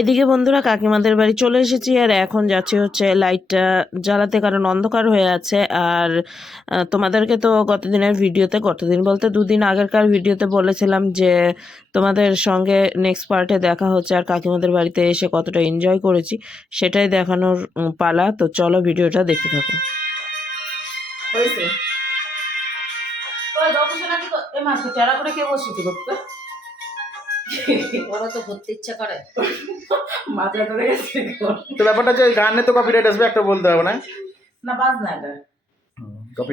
এদিকে বন্ধুরা কাকিমাদের বাড়ি চলে এসেছি আর এখন যাচ্ছি হচ্ছে লাইটটা জ্বালাতে, কারণ অন্ধকার হয়ে আছে। আর তোমাদেরকে তো গতদিন বলতে 2 দিন আগেরকার ভিডিওতে বলেছিলাম যে তোমাদের সঙ্গে নেক্সট পার্টে দেখা হচ্ছে আর কাকিমাদের বাড়িতে এসে কতটা এনজয় করেছি সেটাই দেখানোর পালা। তো চলো ভিডিওটা দেখতে থাকো। ওরা তো ঘুরতে ইচ্ছা করে। মাথা ধরে গেছে তো ব্যাপারটা যে গানে তো কপিরাইট আসবে, একটা বলতে হবে না? না বাজনা এটা,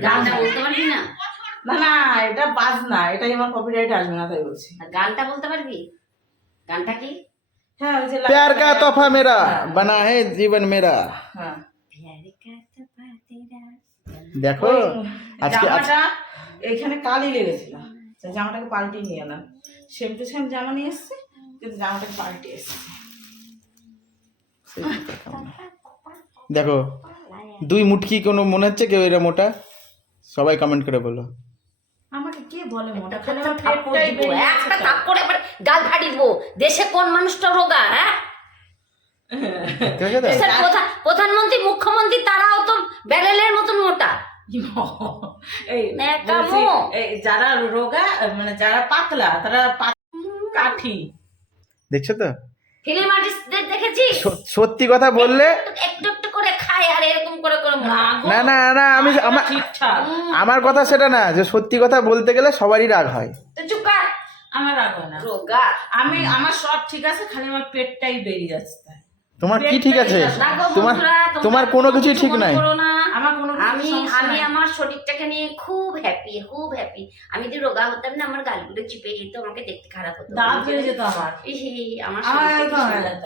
গানটা বলতে পারবি না? না না এটা বাজনা, এটাই আমার কপিরাইট আসবে না তাই বলছি। আর গানটা বলতে পারবি? গানটা কি? হ্যাঁ ওই যে प्यार का तोहफा मेरा बना है जीवन मेरा। হ্যাঁ দেখো আজকে জামাটা এখানে কালি লেগেছিল, সেই জামাটাকে পাল্টে নিয়ে এলাম। সেম টু সেম জামা নিয়ে এসছে কিন্তু জামাটাকে পাল্টে এসছে। দেখো দুই মুটকি কোনো মনে হচ্ছে কেউ এরা মোটা? সবাই কমেন্ট করে বলো। আমাকে কে বলে মোটা? খালি একটা আমার থাপ্পড় পেটটাই দিব, বেরিয়ে একটা গেছে। থাপ্পড় এবার গাল ফাটিয়ে দিব। দেশে কোন মানুষটা রোগা? হ্যাঁ, ঠিক আছে তো? দেশের প্রধানমন্ত্রী মুখ্যমন্ত্রী তারাও তো ব্যারেলের মতন মোটা। এই ন্যাকামো। বলছি, এই যারা রোগা মানে যারা পাতলা তারা কাঠি। দেখছো তো, ফিল্ম আর্টিস্টদের দেখেছিস? সত্যি কথা বললে একটু একটু করে খায় আর এরকম করে করে মোটা। না না না আমি আমার ঠিকঠাক আমার কথা সেটা না, যে সত্যি কথা বলতে গেলে সবারই রাগ হয়। তো চুপ কর। আমার রাগ হয় না, রোগা। আমার সব ঠিক আছে, খালি আমার পেটটাই বেরিয়ে যাচ্ছে। তোমার কি ঠিক আছে? দেখো তোমার বন্ধুরা, তোমার কোনো কিছুই ঠিক নাই। করো না। আমার কোনো আমি আমার শরীরটাকে নিয়ে খুব হ্যাপি। আমি যদি রোগা হতাম না, আমার গালগুলো চিপে যেত, আমাকে দেখতে খারাপ হতো। দাঁত বেরিয়ে যেত আমার। ইহি, আমার আমার শরীরটা একদম কি হয়ে সুন্দর। যেত।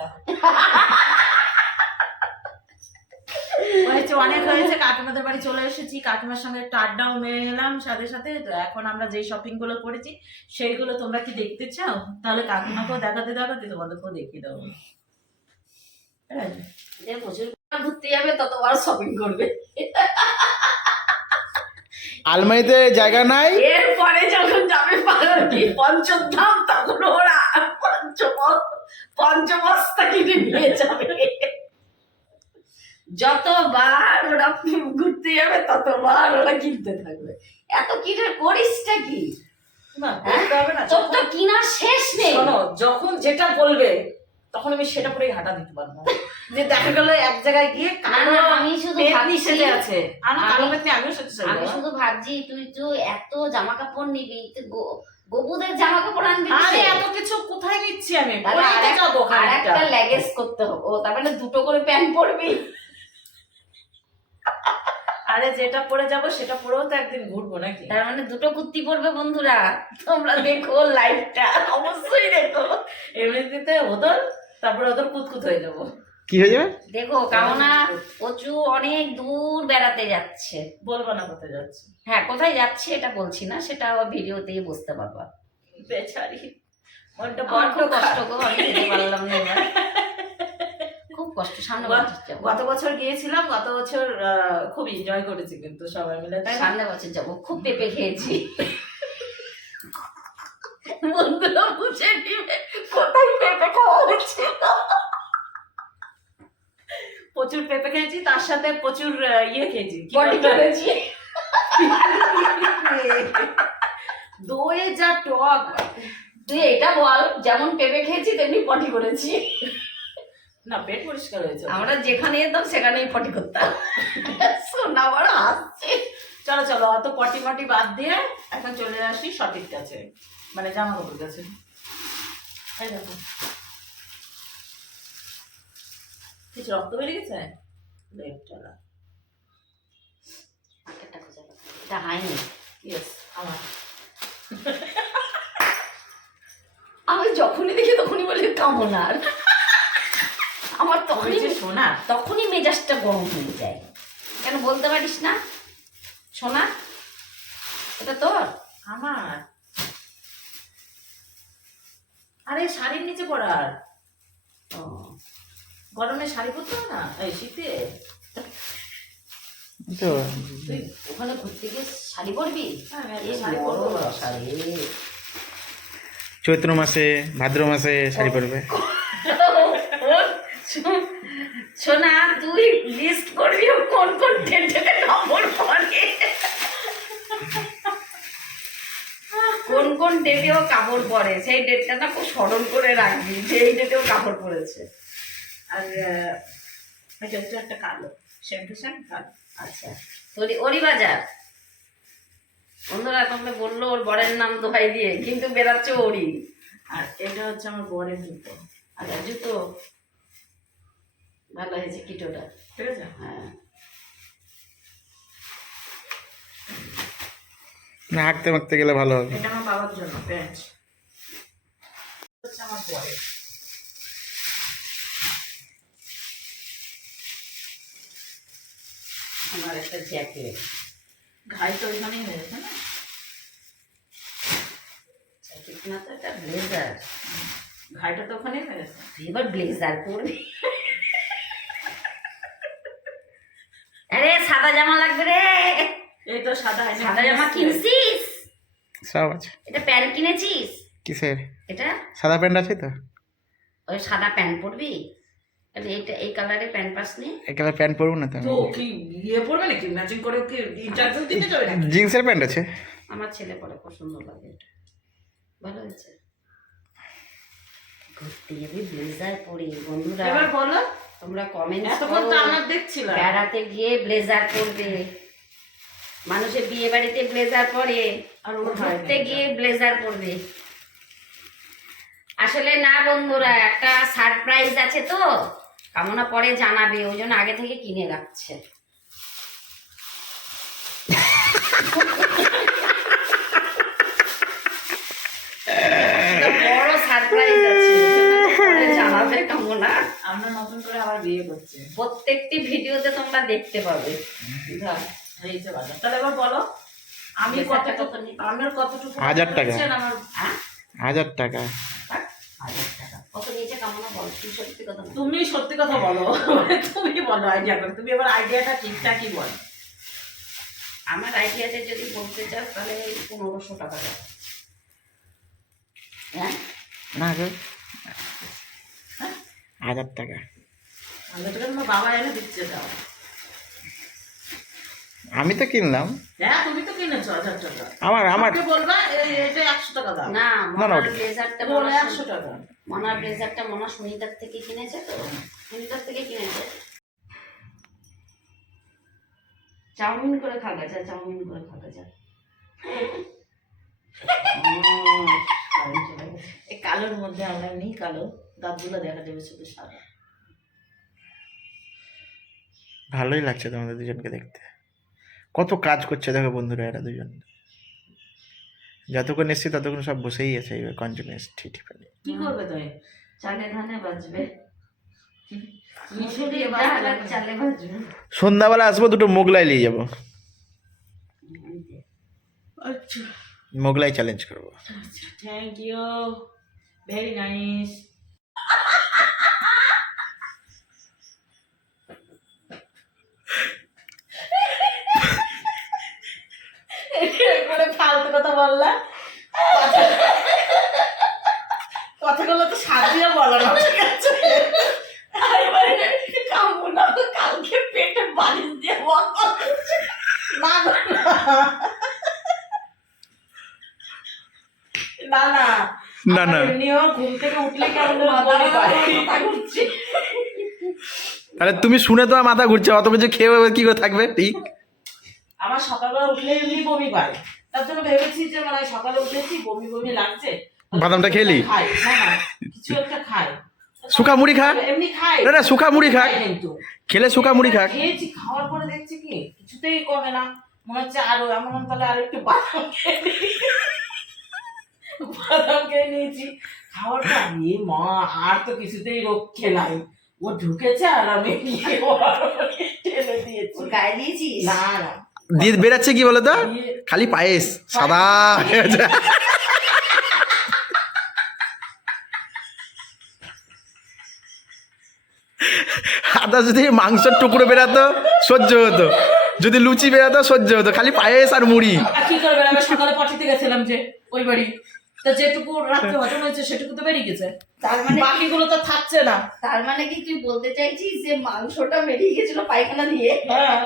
হয়েছে, অনেক হয়েছে। কাকিমাদের বাড়ি চলে এসেছি, কাকিমার সঙ্গে একটু আড্ডাও মেরে নিলাম সাথে সাথে। তো এখন আমরা যে শপিং গুলো করেছি সেইগুলো তোমরা কি দেখতে চাও? তাহলে কাকিমাকেও দেখাতে তোমাদেরকেও দেখিয়ে দেবো। যে প্রচুর ঘুরতে যাবে ততবার শপিং করবে। আলমারিতে জায়গা নাই। এরপরে যখন যাবে পঞ্চম ধাম, তখন ওরা পঞ্চমস্তা কিনে নিয়ে যাবে। যতবার ওরা ঘুরতে যাবে ততবার ওরা কিনতে থাকবে। এত কিনে করিসটা কি? না করতে হবে না। তোর তো কিনার শেষ নেই। শোনো, যখন যেটা বলবে তখন আমি সেটা পরেই হাঁটা দিতে পারবো। যে দেখা গেল এক জায়গায় গিয়ে কালো আমি শুধু পেতনি ভাবছি, সেজে আছে, আমি কালো পেতনি আমিও সেজে সেজে আমি যাবো। শুধু ভাবছি তুই তো এত জামা কাপড় নিবি, তুই গবুদের জামা কাপড় আনবি আরে কিসে? এত কিছু কোথায় নিচ্ছি আমি? তাহলে পরেই তো যাবো আর খানিকটা। একটা লেগেজ করতে হবে। ও তার মানে দুটো করে প্যান্ট পরবি? আরে যেটা পরে যাবো সেটা পরেও তো একদিন ঘুরবো নাকি? তার মানে দুটো কুর্তি পরবে। বন্ধুরা তোমরা দেখো লাইভটা, অবশ্যই দেখো। এমনিতে ওদের তারপরে ওদের কুতকুত হয়ে যাবো। কি হয়ে যাবে? দেখো কামনা প্রচুর অনেক দূর বেড়াতে যাচ্ছে। বলবো না কোথায় যাচ্ছে। হ্যাঁ, কোথায় যাচ্ছে এটা বলছি না, সেটা ভিডিওতেই বুঝতে পারবা। বেচারি মনটা আমার বড্ড খুব কষ্ট খারাপ। গো, আমি যেতে পারলাম না এবার। খুব কষ্ট। সামনে বছর যাবো, গত বছর গিয়েছিলাম, গত বছর খুব এনজয় করেছি কিন্তু সবাই মিলে, তাই না? সামনে বছর যাবো। খুব পেঁপে খেয়েছি। বন্ধুরা বুঝে নিবে কোথায় পেঁপে খাওয়া হচ্ছে। প্রচুর পেঁপে খেয়েছি, তার সাথে প্রচুর ইয়ে খেয়েছি, কি বডি বলে? করেছি। দইয়ে যা টক। তুই এটা বল, যেমন পেঁপে খেয়েছি তেমনি পটি করেছি। না পেট পরিষ্কার হয়েছে। আমরা যেখানে যেতাম সেখানেই পটি করতাম। শোনা বড় হাসছে। চলো চলো, অত পটি মটি বাদ দিয়ে এখন চলে আসি সঠিক কাছে, মানে জামা কাপড় কাছে। এই দেখো কিছু রক্ত বেরিয়ে গেছে। লেপটালা একটা খোঁজা দাও। এটা হয়নি। ইয়েস আমার। আমি যখনই দেখি তখনই বলি কামনার। আমার তখনই হয়েছে সোনা। তখনই মেজাজটা গরম হয়ে যায়। কেন বলতে পারিস না? সোনা এটা তোর? আমার আরে শাড়ির নিচে পরার, ও, গরমে শাড়ি পরতে হয় না, এই শীতে। তো তুই ওখানে ঘুরতে গিয়ে শাড়ি পরবি? হ্যাঁ, আমি এ একটা শাড়ি বড় পরবো। শাড়ি। চৈত্র মাসে ভাদ্র মাসে শাড়ি পরবে। ও শোনা তুই লিস্ট করবি কোন কোন ডেটে কাপড় পরে, কোন কোন ডেটেও কাপড় পরে, সেই ডেটটা না খুব স্মরণ করে রাখবি যে এই ডেটেও কাপড় পরেছে। আর এটা হচ্ছে একটা কালো শ্যাম্পু কালো। আচ্ছা, ওরই বাজার। বন্ধুরা তোমরা বললো ওর বরের নাম দোহাই দিয়ে, কিন্তু বেরাচ্ছে ওরই। আর এটা হচ্ছে আমার বরের জুতো। আচ্ছা, জুতো ভালো হয়েছে কিটোটা। ঠিক আছে, হ্যাঁ, না হাঁকতে মাখতে গেলে ভালো হবে। এটা আমার বাবার জন্য প্যান্ট। হচ্ছে আমার বরের। আমার একটা জ্যাকেট। ঘাই তো ওইখানেই হয়েছে না? জ্যাকেট না তো, এটা ব্লেজার। ঘাইটা তো ওখানেই হয়েছে। তুই এবার ব্লেজার পরবি। আরে সাদা জামা লাগবে রে। এই তো সাদা সাদা জামা কিনছিস? সব আছে। এটা প্যান্ট কিনেছিস? কিসের? এটা সাদা প্যান্ট আছে তো? ওই সাদা প্যান্ট পরবি? আরে এটা এই কালারের প্যান্ট পাসনি? এখানে প্যান্ট পরবো না তো তো কি ইয়ে পড়বে নাকি, ম্যাচিং করে কি ইন্টারভিউ দিতে যাবে নাকি? জিন্সের প্যান্ট আছে। আমার ছেলে পরে খুব সুন্দর লাগে এটা, ভালো হয়েছে। ঘুরতে যাবি ব্লেজার পরে বন্ধুরা, এবার বলো, তোমরা কমেন্ট এতক্ষণ তো আমার দেখছিলাম। বেড়াতে গিয়ে ব্লেজার পরবে, মানুষের বিয়ে বাড়িতে ব্লেজার পরে, আর আর ওর হয় ঘুরতে না। গিয়ে ব্লেজার পরবে। আসলে না বন্ধুরা, একটা সারপ্রাইজ আছে তো, কামনা পরে জানাবে, ওই জন্য আগে থেকে কিনে রাখছে। একটা বড় সারপ্রাইজ আছে, ওই জন্য পরে জানাবে কামনা। আমরা নতুন করে আবার বিয়ে করছি। প্রত্যেকটি ভিডিওতে তোমরা দেখতে পাবে। হয়েছে বাজার। তাহলে এবার বলো, আমি বেচারটা কতটুকু, কত নিতে? আমার কতটুকু 1000 টাকা। হচ্ছে, আর আমার 1000 টাকা। 1000 টাকা কত নিচে কামনা বল, তুই সত্যি কথা বল। তুমি সত্যি কথা বলো, তুমি বলো আইডিয়া করে, তুমি এবার আইডিয়াটা ঠিকঠাকই বল। আমার আইডিয়াতে যদি বলতে চাস তাহলে 1500 টাকা দেয়। হ্যাঁ, না গো, 1000 টাকা। আমাদের টাকা তোমার বাবা এনে দিচ্ছে, দাও। আমি তো কিনলাম। হ্যাঁ তুমি তো কিনেছো 1000 টাকা। আমার আমাকে বলবা এটা 100 টাকা দাও। না না, মনার ওটা- ব্লেজারটা বলে 100 টাকা। মনার ব্লেজারটা মনা সুনিতার থেকে কিনেছে তো, সুনিতার থেকে কিনেছে। চাউমিন করে খাবে, যা চাউমিন করে খাবে যা। এই কালোর মধ্যে আমরা নেই, কালো দাঁতগুলো দেখা যাবে শুধু সাদা। ভালোই লাগছে তোমাদের দুজনকে দেখতে। কত কাজ করছে দেখো বন্ধুরা, এরা দুজন যতক্ষণ এসছি ততক্ষণ সব বসেই আছে এইভাবে কন্টিনিউয়াস ঠিকই পারে। কি করবে তাই? চালে ধানে বাজবে, মিশুরি চালে বাজবে। সন্ধ্যাবেলা আসবো, দুটো মোগলাই নিয়ে যাবো, আচ্ছা মোগলাই চ্যালেঞ্জ করবো। আচ্ছা, থ্যাংক ইউ, ভেরি নাইস। ফালতু কথা বললা, কথাগুলো তো সাজিয়ে বলো না, ঠিক আছে? কামনা তো কালকে পেটে বালিশ দিয়ে না না না না না, এমনিও ঘুম থেকে উঠলে কেমন মাথা ঘুরছে। তাহলে তুমি শুনে তো আমার মাথা ঘুরছে, অত কিছু খেয়ে কি করে থাকবে ঠিক। আমার সকালবেলা উঠলে এমনি বমি পায়, তার জন্য ভেবেছি যে মানে সকালে উঠেছি বমি বমি লাগছে, বাদামটা খেলি? খাই না না, কিছু একটা খাই, শুকা মুড়ি খা। এমনি খাই না না, শুকা মুড়ি খা, কিন্তু খেলে শুকা মুড়ি খা। খেয়েছি, খাওয়ার পরে দেখছি কি কিছুতেই কমে না, মনে হচ্ছে আরো এমন, তাহলে আর একটু বাদাম খেয়ে নিই। বাদাম খেয়ে নিয়েছি, খাওয়ার পর এ মা আর তো কিছুতেই রক্ষে নাই, ও ঢুকেছে আর আমি গিয়ে ওর টেনে দিয়েছি। ওর গায়ে দিয়েছিস? না না, দিয়ে বেরাচ্ছে কি বলো তো, দিয়ে খালি পায়েস সাদা হয়ে আছে। আদা যদি মাংসের টুকরো বেরাতো সহ্য হতো, যদি লুচি বেরাতো সহ্য হতো, খালি পায়েস আর মুড়ি। আর কি করবে, আমি সকালে পাঠিয়ে গেছিলাম যে ওই বাড়ি, তা যেটুকু রাত্রে হজম হয়েছে সেটুকু তো বেরিয়ে গেছে, তার মানে বাকিগুলো তো থাকছে না। তার মানে কি তুই বলতে চাইছিস যে মাংসটা বেরিয়ে গেছিল পায়খানা দিয়ে, হ্যাঁ,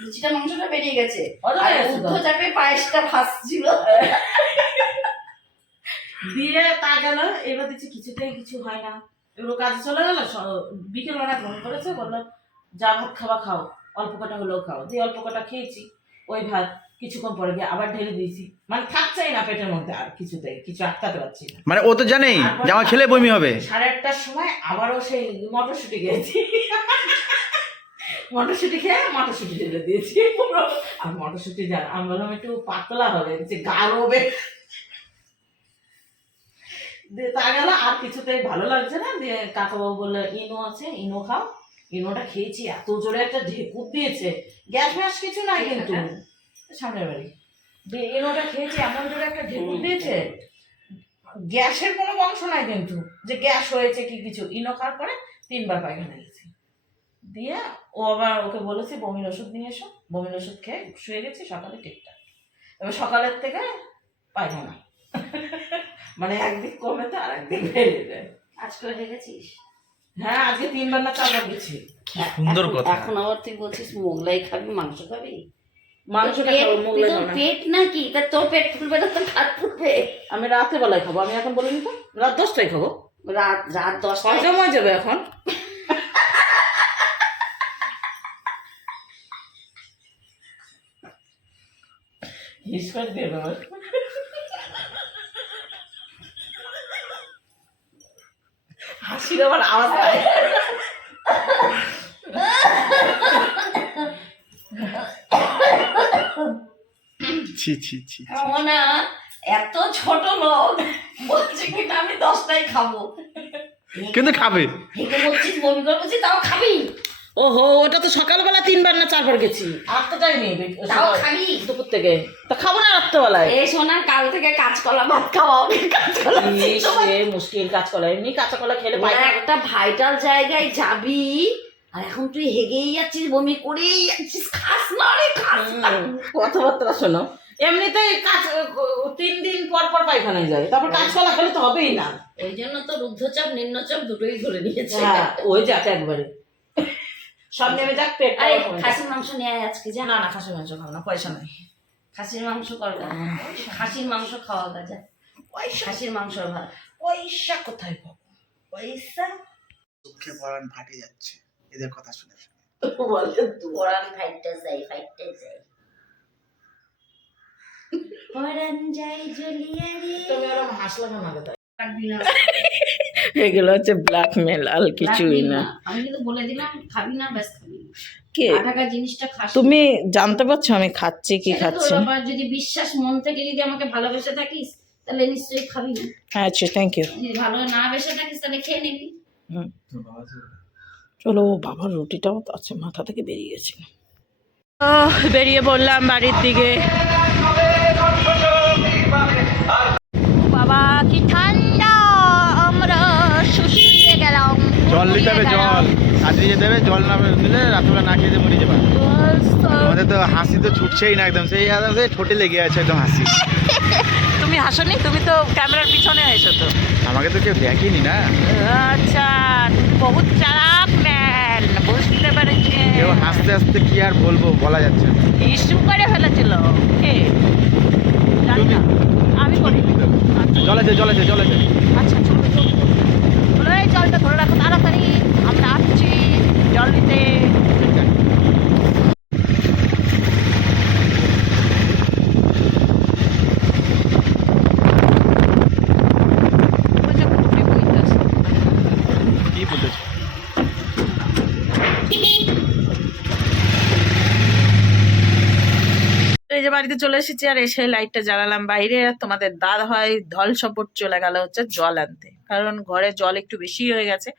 লুচিটা মাংসটা বেরিয়ে গেছে, হজম আর হয়ে গেছে তো। ঊর্ধ্বচাপে পায়েসটা ভাসছিল। দিয়ে তা গেল, এবার দেখছি কিছুতেই কিছু হয় না। এগুলো কাজে চলে গেল, বিকেল বেলা ফোন করেছে, বললো যা ভাত খাওয়া খাও, অল্প কটা হলেও খাও। দিয়ে অল্প কটা খেয়েছি ওই ভাত, কিছুক্ষণ পরে গিয়ে আবার ঢেলে দিয়েছি, মানে থাকছেই না পেটের মধ্যে, আর কিছুতেই কিছু আটকাতে পারছি না। মানে ও তো জানেই যে আমার খেলে বমি হবে। 8:30টার সময় আবারও সেই মটরশুঁটি খেয়েছি, মটরশুঁটি খেয়ে মটরশুঁটি ঢেলে দিয়েছি পুরো। আর মটরশুঁটি জান আমি বললাম একটু পাতলা হবে, যে গাঢ় হবে। দিয়ে তা গেল, আর কিছুতেই ভালো লাগছে না। দিয়ে কাকাবাবু বললো ইনো আছে, ইনো খাও। ইনোটা খেয়েছি, এত জোরে একটা ঢেকুর দিয়েছে, গ্যাস ম্যাস কিছু নাই কিন্তু, সামনের বাড়ি। দিয়ে ইনোটা খেয়েছি, এমন জোরে একটা ঢেকুর দিয়েছে, গ্যাসের কোনো বংশ নাই কিন্তু, যে গ্যাস হয়েছে কি কিছু। ইনো খাওয়ার পরে 3বার পায়খানা গেছি। দিয়ে ও আবার ওকে বলেছি বমির ওষুধ নিয়ে এসো, বমির ওষুধ খেয়ে শুয়ে গেছি, সকালে ঠিকঠাক। এবার সকালের থেকে পায়খানা, মানে একদিক কমে তো আর একদিক বেড়ে যায়। আজকে হয়ে গেছিস? হ্যাঁ, আজকে 3বার না 4বার গেছি। সুন্দর কথা। এখন আবার তুই বলছিস মোগলাই খাবি, মাংস খাবি? মাংসটা পেট- খাবো, মোগলাই তোর খাবো না। পেট নাকি? তা তোর পেট ফুলবে না, তোর খাট ফুলবে। আমি রাতে বেলায় খাবো, আমি এখন বলিনি তো, রাত 10টায় খাবো, রাত 10টায় হজম হয়ে যাবে এখন। হিস করে দিয়ে দেবো। হাসির আবার আওয়াজ হয়। ছি ছি ছি। খাবো না, এত ছোট লোক বলছে কিনা আমি 10টায় খাবো, কিন্তু খাবে। হেঁটে বলছিস বমি করবছি, তাও খাবি? ওহো, ওটা তো সকালবেলা 3বার না 4বার গেছি, আর তো যাইনি তাও খাবি? দুপুর থেকে। তা খাবো না রাত্রেবেলায়। এই শোনা, কাল থেকে কাঁচকলা ভাত খাওয়া হবে, কাঁচকলা ইস, এ মুশকিল, কাঁচকলা এমনি কাঁচকলা খেলে মানে পায়খানা। একটা ভাইটাল জায়গায় যাবি, আর এখন তুই হেগেই যাচ্ছিস, বমি করেই যাচ্ছিস, খাস না রে, খাস না। কথাবার্তা শোনো, এমনিতেই 3 দিন পর পর পায়খানায় যায়, তারপর কাঁচকলা খেলে তো হবেই না। ওই জন্য তো রুদ্ধচাপ নিম্নচাপ দুটোই ধরে নিয়েছে। হ্যাঁ, ওই যাক একবারে, সব নেমে যাক, পেট আরে খাসির মাংস নিয়ে আয় আজকে, যা। না না, খাসির মাংস খাবো না, পয়সা নাই। খাসির মাংস করবো, খাসির মাংস খাওয়া যা, খাসির মাংস ভাত। পয়সা কোথায় পাবো? পয়সা দুঃখে পরাণ ফাটে যাচ্ছে এদের কথা শুনে শুনে। বলে পরান ফাইটটা যাই, ফাইটটা যাই, পরান যাই জ্বলিয়ে রে। তুমি ওরকম হাসলে কেন আগে তাই? কাটবি না, এগুলো হচ্ছে ব্ল্যাকমেল, আর কিছুই না। আমি কিন্তু বলে দিলাম খাবি না, ব্যাস খাবি না। কে টাকা জিনিসটা খাস। তুমি জানতে পারছো আমি খাচ্ছি কি সেটা খাচ্ছি তোর না? ব্যাপার, যদি বিশ্বাস মন থেকে যদি আমাকে ভালোবেসে থাকিস তাহলে নিশ্চয়ই খাবি না, আচ্ছা, থ্যাংক ইউ। যদি ভালো না বেসে থাকিস তাহলে খেয়ে নিবি। চলো, বাবার রুটিটাও তো আছে, মাথা থেকে বেরিয়ে গেছে। বেরিয়ে পড়লাম বাড়ির দিকে। বাবা কি ঠান্ডা, আমরা শুকিয়ে গেলাম। জল নিতে হবে, জল সাজিয়ে যেতে হবে, জল না নিলে রাত্রিবেলা না খেয়ে মরে যাবে। তোমাদের তো হাসি তো ছুটছেই না একদম, সেই একদম সেই ঠোঁটে লেগে আছে একদম হাসি। তুমি হাসোনি, তুমি তো ক্যামেরার পিছনে এসো তো। আমাকে তো কেউ দেখেনি না, আচ্ছা, তুমি বহুত চালাক ম্যান, বুঝতে পেরেছি। কেউ হাসতে হাসতে কি আর বলবো, বলা যাচ্ছে না। ইস্যু করে ফেলেছিল কে জানি না, আমি করি। জলেছে জলেছে জলেছে। আচ্ছা, চলো চলো, বলো এই জলটা ধরে রাখো তাড়াতাড়ি, আমরা আসছি জল নিতে। ওই যে খুঁটি বইতেছে। কি বলতেছো? এই যে বাড়িতে চলে এসেছি, আর এসে লাইটটা জ্বালালাম বাইরে। আর তোমাদের দাদা হয় ধল সপট চলে গেল হচ্ছে জল আনতে, কারণ ঘরে জল একটু বেশি হয়ে গেছে।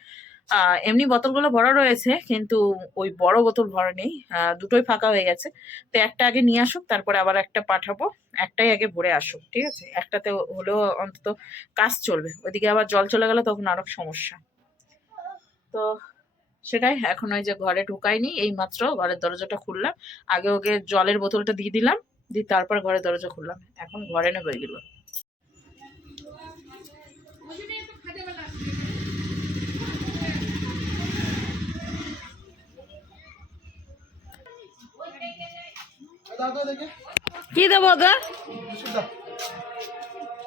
এমনি বোতলগুলো ভরা রয়েছে, কিন্তু ওই বড় বোতল ভরা নেই, দুটোই ফাঁকা হয়ে গেছে। তো একটা আগে নিয়ে আসুক, তারপরে আবার একটা পাঠাবো। একটাই আগে ভরে আসুক, ঠিক আছে? একটাতে হলেও অন্তত কাজ চলবে, ওইদিকে আবার জল চলে গেলে তখন আরো সমস্যা। তো সেটাই, এখন ওই যে ঘরে ঢুকাইনি, এই মাত্র ঘরের দরজাটা খুললাম। আগে ওকে জলের বোতলটা দিয়ে দিলাম, দিয়ে তারপর ঘরের দরজা খুললাম। এখন ঘরে নেবো এগুলো। কি দেবো ওদের?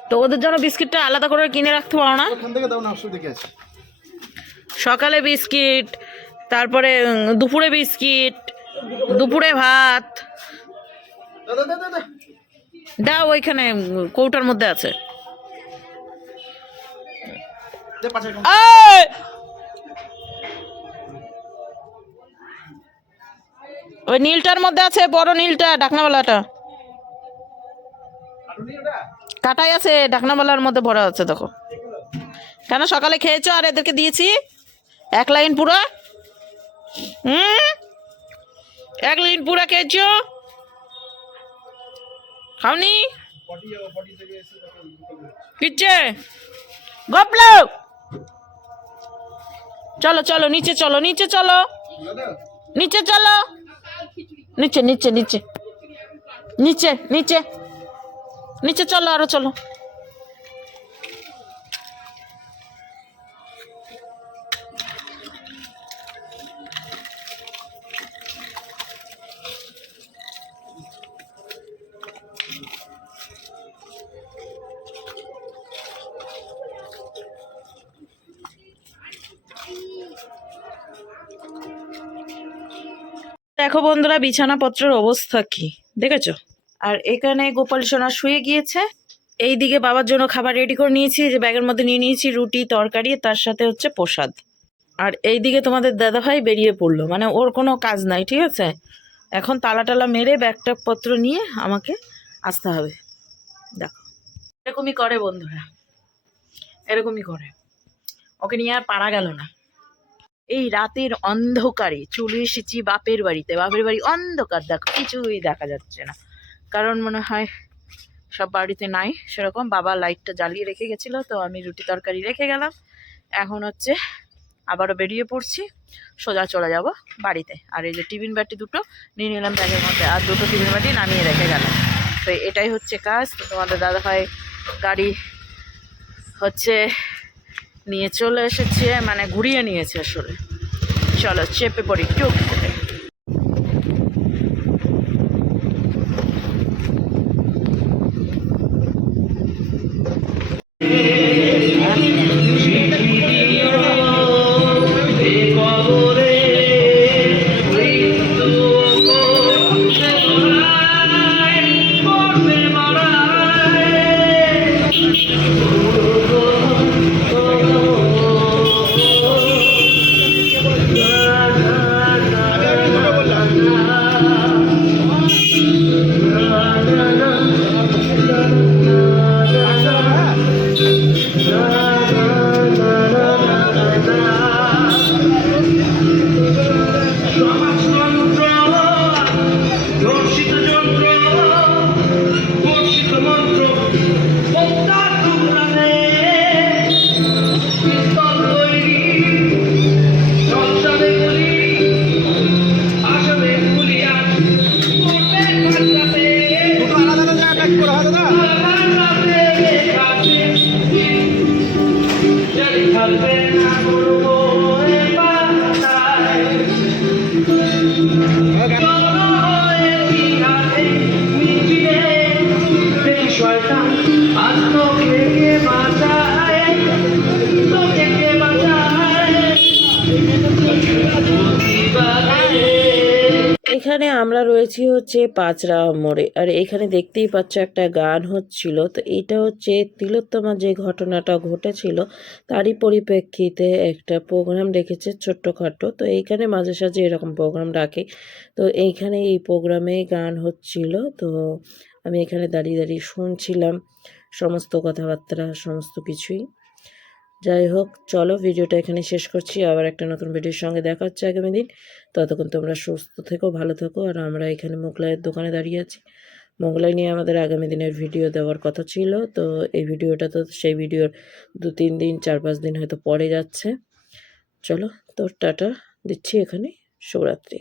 তো ওদের জন্য বিস্কিটটা আলাদা করে কিনে রাখতে পারো না? সকালে বিস্কিট, তারপরে দুপুরে বিস্কিট, দুপুরে ভাত দাও, ওইখানে কৌটার মধ্যে আছে। এই! ওই নীলটার মধ্যে আছে, বড় নীলটা, ঢাকনাওয়ালাটা কাটাই আছে, ঢাকনাওয়ালার মধ্যে ভরা আছে দেখো। কেন সকালে খেয়েছো আর এদেরকে দিয়েছি এক লাইন পুরো? এক লাইন পুরা খেয়েছো, খাওনি? কিচ্ছে গপলো? চলো চলো নিচে চলো, নিচে চলো, নিচে চলো, নিচে নিচে নিচে নিচে নিচে নিচে চলো, আরো চলো। দেখো বন্ধুরা বিছানাপত্রের অবস্থা কি দেখেছো। আর এখানে গোপাল সোনা শুয়ে গিয়েছে। এইদিকে বাবার জন্য খাবার রেডি করে নিয়েছি, যে ব্যাগের মধ্যে নিয়ে নিয়েছি রুটি তরকারি, তার সাথে হচ্ছে প্রসাদ। আর এইদিকে তোমাদের দাদাভাই বেরিয়ে পড়লো, মানে ওর কোনো কাজ নাই, ঠিক আছে। এখন তালা টালা মেরে ব্যাগটা পত্র নিয়ে আমাকে আসতে হবে। দেখো এরকমই করে বন্ধুরা, এরকমই করে, ওকে নিয়ে আর পারা গেল না। এই রাতের অন্ধকারে চলে এসেছি বাপের বাড়িতে। বাপের বাড়ি অন্ধকার, দেখো কিছুই দেখা যাচ্ছে না, কারণ মনে হয় সব বাড়িতে নাই সেরকম। বাবা লাইটটা জ্বালিয়ে রেখে গেছিলো, তো আমি রুটি তরকারি রেখে গেলাম। এখন হচ্ছে আবারও বেরিয়ে পড়ছি, সোজা চলে যাব বাড়িতে। আর এই যে টিফিন বাটি দুটো নিয়ে নিলাম ব্যাগের মধ্যে, আর দুটো টিফিন বাটি নামিয়ে রেখে গেলাম। তো এটাই হচ্ছে কাজ। তো তোমাদের দাদাভাই গাড়ি হচ্ছে নিয়ে চলে এসেছে, মানে ঘুরিয়ে নিয়েছে আসলে। চলো চেপে পড়ি টুক করে। এখানে আমরা রয়েছি হচ্ছে পাঁচরা মোড়ে। আর এখানে দেখতেই পাচ্ছ একটা গান হচ্ছিল। তো এটা হচ্ছে তিলোত্তমা যে ঘটনাটা ঘটেছিল তারই পরিপ্রেক্ষিতে একটা প্রোগ্রাম রেখেছে ছোট্টখাটো। তো এইখানে মাঝে সাঝে এরকম প্রোগ্রাম রাখে। তো এইখানে এই প্রোগ্রামে গান হচ্ছিল। তো আমি এখানে দাঁড়িয়ে দাঁড়িয়ে শুনছিলাম সমস্ত কথাবার্তা, সমস্ত কিছুই। যাই হোক, চলো ভিডিওটা এখানে শেষ করছি। আবার একটা নতুন ভিডিওর সঙ্গে দেখা হচ্ছে আগামী দিন। ততক্ষণ তোমরা সুস্থ থেকো, ভালো থেকো। আর আমরা এখানে মোগলাইয়ের দোকানে দাঁড়িয়ে আছি। মোগলাই নিয়ে আমাদের আগামী দিনের ভিডিও দেওয়ার কথা ছিল। তো এই ভিডিওটা তো সেই ভিডিওর 2-3 দিন 4-5 দিন হয়তো পরে যাচ্ছে। চলো তো টাটা দিচ্ছি এখানে। শুভরাত্রি।